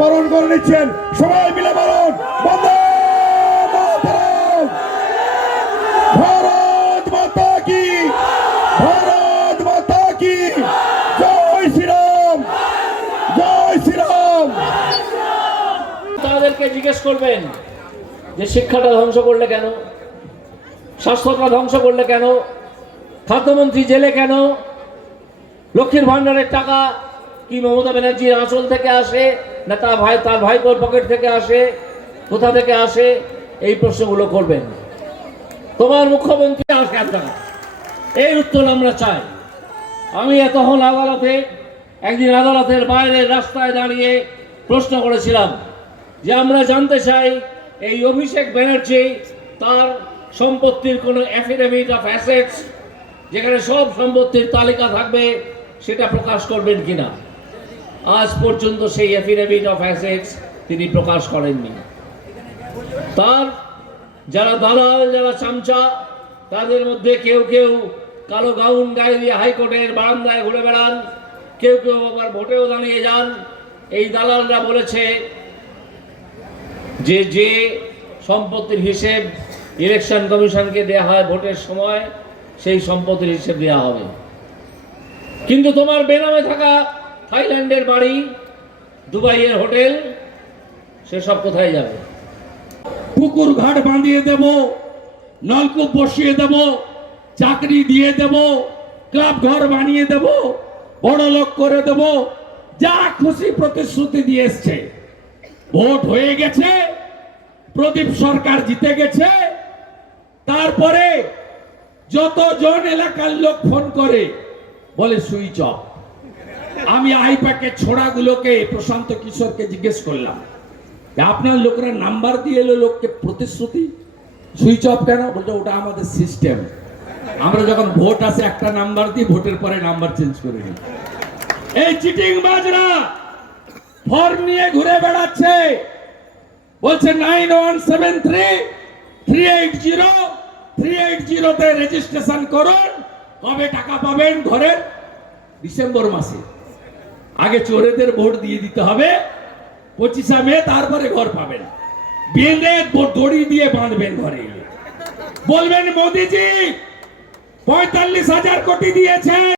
বরণ করে নিচ্ছেন। সবাই মিলে বরণ। বন্দে মাতরম। ভারত মাতা কি, ভারত মাতা কি, জয় শ্রীরাম, জয় শ্রীরাম। তাদেরকে জিজ্ঞেস করবেন যে শিক্ষাটা ধ্বংস করলে কেন, স্বাস্থ্যটা ধ্বংস করলে কেন, খাদ্যমন্ত্রী জেলে কেন, লক্ষ্মীর ভান্ডারের টাকা কি মমতা ব্যানার্জির আঁচল থেকে আসে না তার ভাইপোর পকেট থেকে আসে, কোথা থেকে আসে, এই প্রশ্নগুলো করবেন। তোমার মুখ্যমন্ত্রী আসে আপনারা, এই উত্তর আমরা চাই। আমি তখন একদিন আদালতের বাইরের রাস্তায় দাঁড়িয়ে প্রশ্ন করেছিলাম যে আমরা জানতে চাই এই অভিষেক ব্যানার্জি তার সম্পত্তির কোনো অ্যাফিডেভিট অফ অ্যাসেটস, যেখানে সব সম্পত্তির তালিকা থাকবে, সেটা প্রকাশ করবেন কিনা। আজ পর্যন্ত সেই অ্যাফিডেভিট অফ অ্যাসেটস তিনি প্রকাশ করেননি। তার যারা দালাল, যারা চামচা, তাদের মধ্যে কেউ কেউ কালো গাউন গায়ে দিয়ে হাইকোর্টের বারান্দায় ঘুরে বেড়ান, কেউ কেউ আবার ভোটেও দাঁড়িয়ে যান। এই দালালরা বলেছে যে যে সম্পত্তির হিসেব ইলেকশন কমিশনকে দেয়া হয় ভোটের সময়, সেই সম্পত্তির হিসেব দেওয়া হবে। কিন্তু তোমার বেনামে থাকা থাইল্যান্ডের বাড়ি, দুবাইয়ের হোটেল, সেসব কোথায় যাবে? পুকুর ঘাট বাঁধিয়ে দেব, নলকূপ বসিয়ে দেব, চাকরি দিয়ে দেব, ক্লাব ঘর বানিয়ে দেব, বড় লোক করে দেব, যা খুশি প্রতিশ্রুতি দিয়ে এসছে। ভোট হয়ে গেছে, প্রদীপ সরকার জিতে গেছে, তারপরে যতজন এলাকার লোক ফোন করে বলে সুইচ অফ। আমি আইপ্যাকের ছোড়াগুলোকে, প্রশান্ত কিশোরকে জিজ্ঞেস করলাম আপনার লোকেরা নাম্বার দিয়ে এলো লোককে প্রতিশ্রুতি, সুইচ অফ কেন? বলছে ওটা আমাদের সিস্টেম, আমরা যখন ভোট আসে একটা নাম্বার দিই, ভোটের পরে নাম্বার চেঞ্জ করে নিই। এই চিটিং বাজরা ফর্ম নিয়ে ঘুরে বেড়াচ্ছে, বলছে 9173380380 তে রেজিস্ট্রেশন করুন। কবে টাকা পাবেন ঘরের? ডিসেম্বর মাসে। আগে চোরেদের ভোট দিয়ে দিতে হবে 25 মে, তারপরে ঘর পাবেন। বেঁধে দড়ি দিয়ে বাঁধবেন ঘরে, বলবেন মোদিজি 45,000 কোটি দিয়েছেন।